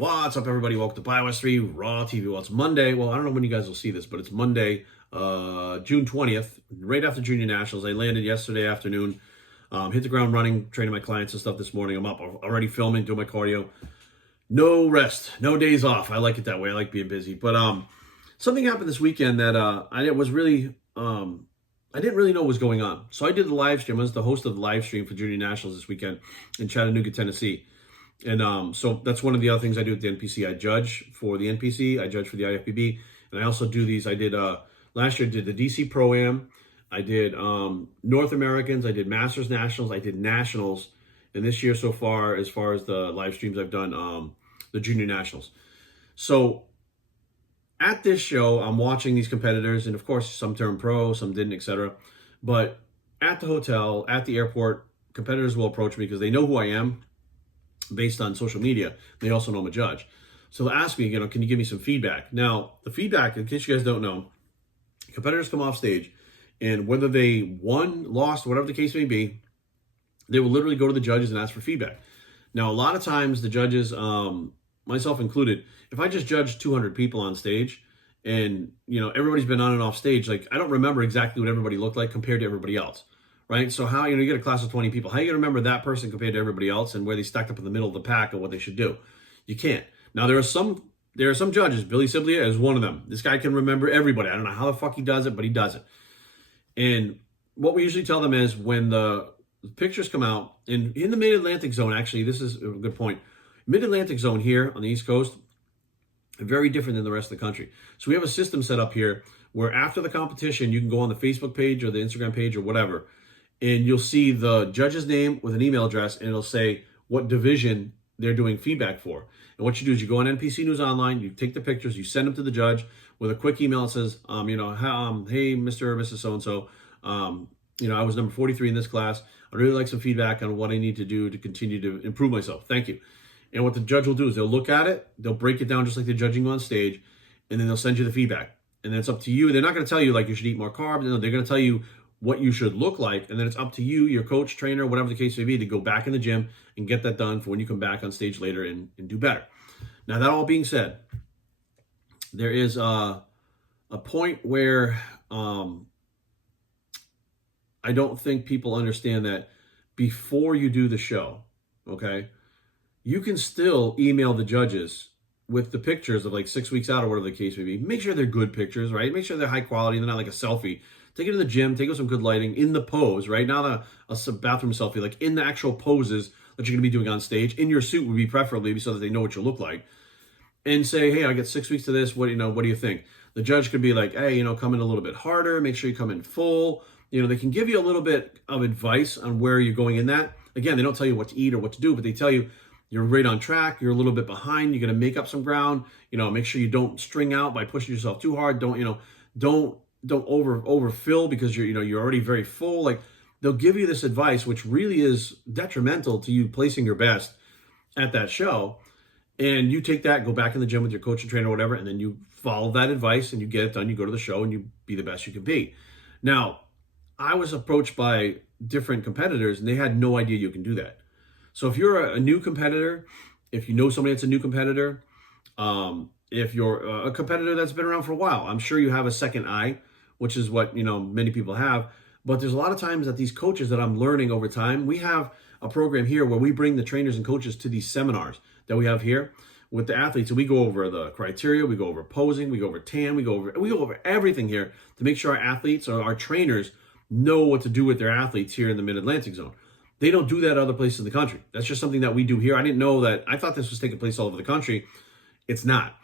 What's up, everybody? Welcome to Biowest 3 Raw TV. Well, it's Monday. Well, I don't know when you guys will see this, but it's Monday, June 20th, right after Junior Nationals. I landed yesterday afternoon, hit the ground running, training my clients and stuff this morning. I'm up already filming, doing my cardio. No rest, no days off. I like it that way. I like being busy. But something happened this weekend that I didn't really know what was going on. So I did the live stream. I was the host of the live stream for Junior Nationals this weekend in Chattanooga, Tennessee. And so that's one of the other things I do at the NPC. I judge for the NPC, I judge for the IFBB, and I also do these. I did last year I did the DC Pro-Am, I did North Americans, I did Masters Nationals, I did Nationals, and this year so far, as far as the live streams, I've done the Junior Nationals. So at this show, I'm watching these competitors, and of course, some turned pro, some didn't, etc. But at the hotel, at the airport, competitors will approach me because they know who I am based on social media. They also know I'm a judge. So they'll ask me, can you give me some feedback? Now, the feedback, in case you guys don't know, competitors come off stage, and whether they won, lost, whatever the case may be, they will literally go to the judges and ask for feedback. Now, a lot of times the judges, myself included, if I just judge 200 people on stage and, everybody's been on and off stage, like I don't remember exactly what everybody looked like compared to everybody else. Right? So how, you get a class of 20 people. How are you going to remember that person compared to everybody else and where they stacked up in the middle of the pack and what they should do? You can't. Now, there are some judges. Billy Siblia is one of them. This guy can remember everybody. I don't know how the fuck he does it, but he does it. And what we usually tell them is when the pictures come out, in the Mid-Atlantic zone, actually, this is a good point. Mid-Atlantic zone here on the East Coast, very different than the rest of the country. So we have a system set up here where after the competition, you can go on the Facebook page or the Instagram page or whatever, and you'll see the judge's name with an email address, and it'll say what division they're doing feedback for. And what you do is you go on NPC News Online, you take the pictures, you send them to the judge with a quick email that says, hey, Mr. or Mrs. So-and-so, I was number 43 in this class. I'd really like some feedback on what I need to do to continue to improve myself. Thank you. And what the judge will do is they'll look at it, they'll break it down just like they're judging you on stage, and then they'll send you the feedback. And then it's up to you. They're not going to tell you like you should eat more carbs. No, they're going to tell you what you should look like, and then it's up to you, your coach, trainer, whatever the case may be, to go back in the gym and get that done for when you come back on stage later and do better. Now, that all being said, there is a point where I don't think people understand that before you do the show, okay, you can still email the judges with the pictures of like 6 weeks out or whatever the case may be. Make sure they're good pictures, right? Make sure they're high quality and they're not like a selfie. Take it to the gym, take it with some good lighting, in the pose, right? Not a bathroom selfie, like in the actual poses that you're going to be doing on stage. In your suit would be preferably so that they know what you look like. And say, hey, I get 6 weeks to this. What do you think? The judge could be like, hey, come in a little bit harder. Make sure you come in full. They can give you a little bit of advice on where you're going in that. Again, they don't tell you what to eat or what to do, but they tell you you're right on track. You're a little bit behind. You're going to make up some ground. Make sure you don't string out by pushing yourself too hard. Don't overfill because you're already very full. Like, they'll give you this advice, which really is detrimental to you placing your best at that show. And you take that, go back in the gym with your coach and trainer or whatever, and then you follow that advice and you get it done. You go to the show and you be the best you can be. Now, I was approached by different competitors and they had no idea you can do that. So if you're a new competitor, if you know somebody that's a new competitor, if you're a competitor that's been around for a while, I'm sure you have a second eye, which is what, many people have. But there's a lot of times that these coaches that I'm learning over time, we have a program here where we bring the trainers and coaches to these seminars that we have here with the athletes. And we go over the criteria, we go over posing, we go over TAN, we go over everything here to make sure our athletes or our trainers know what to do with their athletes here in the Mid-Atlantic zone. They don't do that other places in the country. That's just something that we do here. I didn't know that. I thought this was taking place all over the country. It's not.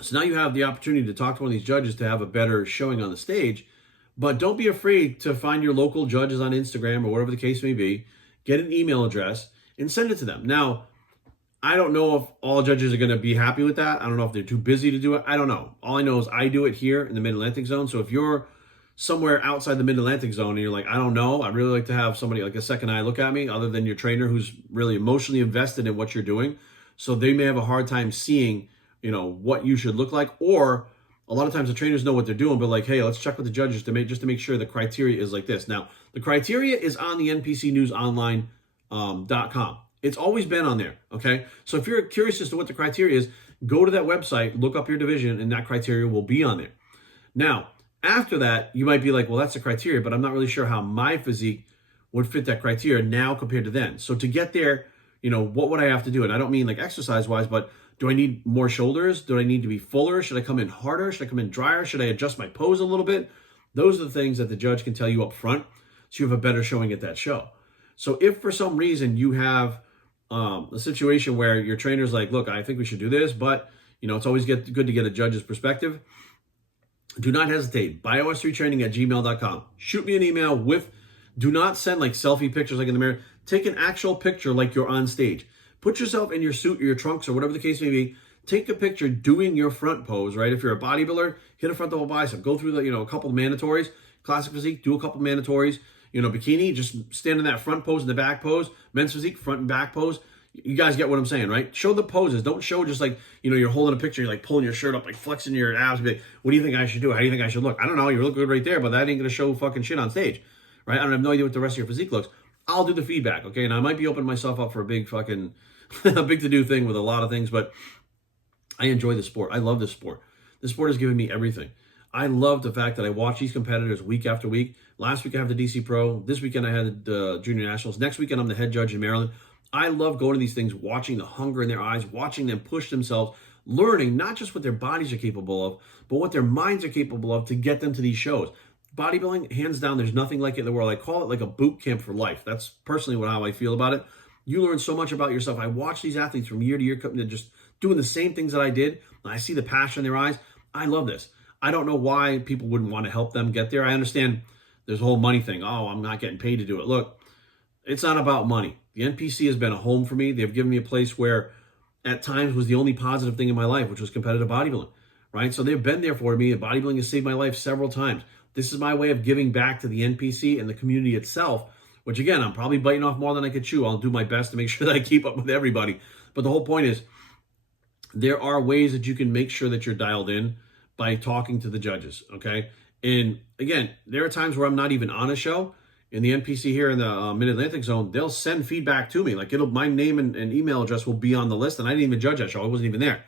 So now you have the opportunity to talk to one of these judges to have a better showing on the stage. But don't be afraid to find your local judges on Instagram or whatever the case may be. Get an email address and send it to them. Now, I don't know if all judges are going to be happy with that. I don't know if they're too busy to do it. I don't know. All I know is I do it here in the Mid-Atlantic zone. So if you're somewhere outside the Mid-Atlantic zone and you're like, I don't know, I'd really like to have somebody like a second eye look at me other than your trainer who's really emotionally invested in what you're doing. So they may have a hard time seeing, what you should look like. Or a lot of times the trainers know what they're doing, but like, hey, let's check with the judges to make sure the criteria is like this. Now, the criteria is on the NPCNewsOnline.com. It's always been on there, okay? So if you're curious as to what the criteria is, go to that website, look up your division, and that criteria will be on there. Now, after that, you might be like, well, that's the criteria, but I'm not really sure how my physique would fit that criteria now compared to then. So to get there, what would I have to do? And I don't mean like exercise-wise, but do I need more shoulders? Do I need to be fuller? Should I come in harder? Should I come in drier? Should I adjust my pose a little bit? Those are the things that the judge can tell you up front so you have a better showing at that show. So if for some reason you have a situation where your trainer's like, look, I think we should do this, but it's always good to get a judge's perspective. Do not hesitate. bios3training@gmail.com. Shoot me an email do not send like selfie pictures like in the mirror. Take an actual picture like you're on stage. Put yourself in your suit or your trunks or whatever the case may be. Take a picture doing your front pose, right? If you're a bodybuilder, hit a front double bicep. Go through a couple of mandatories. Classic physique, do a couple of mandatories. Bikini, just stand in that front pose and the back pose. Men's physique, front and back pose. You guys get what I'm saying, right? Show the poses. Don't show just like, you're holding a picture, you're like pulling your shirt up, like flexing your abs. Like, what do you think I should do? How do you think I should look? I don't know. You look good right there, but that ain't going to show fucking shit on stage, right? I don't have no idea what the rest of your physique looks. I'll do the feedback, okay? And I might be opening myself up for a big fucking, a big to-do thing with a lot of things, but I enjoy the sport. I love this sport. This sport has given me everything. I love the fact that I watch these competitors week after week. Last week I have the DC Pro. This weekend I had the Junior Nationals. Next weekend I'm the head judge in Maryland. I love going to these things, watching the hunger in their eyes, watching them push themselves, learning not just what their bodies are capable of, but what their minds are capable of to get them to these shows. Bodybuilding, hands down, there's nothing like it in the world. I call it like a boot camp for life. That's personally how I feel about it. You learn so much about yourself. I watch these athletes from year to year just doing the same things that I did. I see the passion in their eyes. I love this. I don't know why people wouldn't want to help them get there. I understand there's a whole money thing. Oh, I'm not getting paid to do it. Look, it's not about money. The NPC has been a home for me. They've given me a place where at times was the only positive thing in my life, which was competitive bodybuilding, right? So they've been there for me, and bodybuilding has saved my life several times. This is my way of giving back to the NPC and the community itself, which again, I'm probably biting off more than I could chew. I'll do my best to make sure that I keep up with everybody. But the whole point is, there are ways that you can make sure that you're dialed in by talking to the judges, okay? And again, there are times where I'm not even on a show. In the NPC here in the Mid-Atlantic zone, they'll send feedback to me. Like my name and email address will be on the list, and I didn't even judge that show. I wasn't even there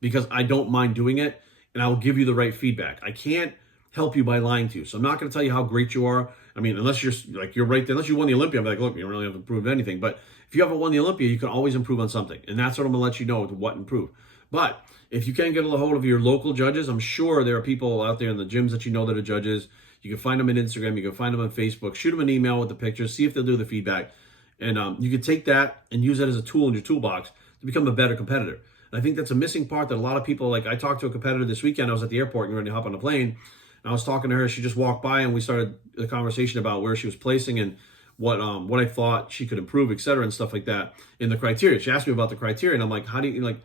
because I don't mind doing it, and I will give you the right feedback. I can't help you by lying to you. So I'm not going to tell you how great you are. I mean, unless you're right there, unless you won the Olympia, I'm like, look, you don't really have to prove anything. But if you haven't won the Olympia, you can always improve on something. And that's what I'm going to let you know, what improve. But if you can get a hold of your local judges, I'm sure there are people out there in the gyms that you know that are judges. You can find them on Instagram. You can find them on Facebook. Shoot them an email with the pictures. See if they'll do the feedback. And you can take that and use that as a tool in your toolbox to become a better competitor. And I think that's a missing part that a lot of people, like I talked to a competitor this weekend. I was at the airport and ready to hop on the plane. And I was talking to her. She just walked by and we started the conversation about where she was placing and what I thought she could improve, et cetera, and stuff like that in the criteria. She asked me about the criteria, and I'm like, how do you, like,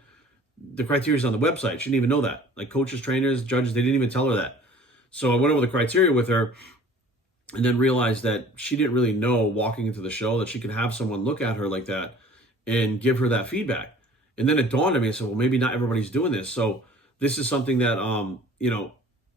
the criteria is on the website. She didn't even know that. Like coaches, trainers, judges, they didn't even tell her that. So I went over the criteria with her and then realized that she didn't really know walking into the show that she could have someone look at her like that and give her that feedback. And then it dawned on me, I said, well, maybe not everybody's doing this. So this is something that,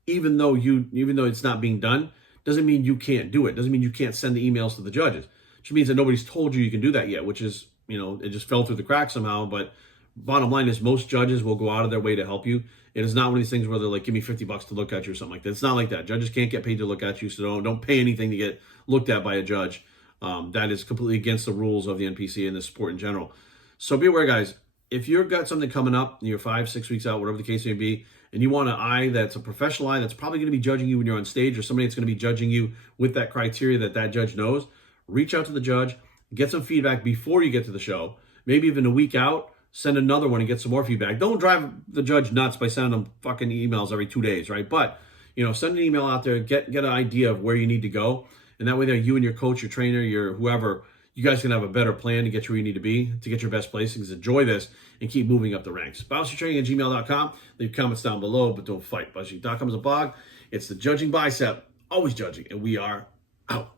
even though it's not being done, doesn't mean you can't do it. Doesn't mean you can't send the emails to the judges. Which means that nobody's told you can do that yet, which is, it just fell through the cracks somehow. But bottom line is most judges will go out of their way to help you. It is not one of these things where they're like, give me $50 to look at you or something like that. It's not like that. Judges can't get paid to look at you, so don't pay anything to get looked at by a judge. That is completely against the rules of the NPC and the sport in general. So be aware, guys. If you've got something coming up, you're 5-6 weeks out, whatever the case may be, and you want an eye that's a professional eye that's probably going to be judging you when you're on stage, or somebody that's going to be judging you with that criteria that judge knows, reach out to the judge, get some feedback before you get to the show, maybe even a week out. Send another one and get some more feedback. Don't drive the judge nuts by sending them fucking emails every 2 days, right? But, send an email out there, get an idea of where you need to go. And that way there, you and your coach, your trainer, your whoever, you guys can have a better plan to get you where you need to be, to get your best placings. Enjoy this and keep moving up the ranks. bios3training@gmail.com. Leave comments down below, but don't fight. bios3training.com is a blog. It's the judging bicep, always judging, and we are out.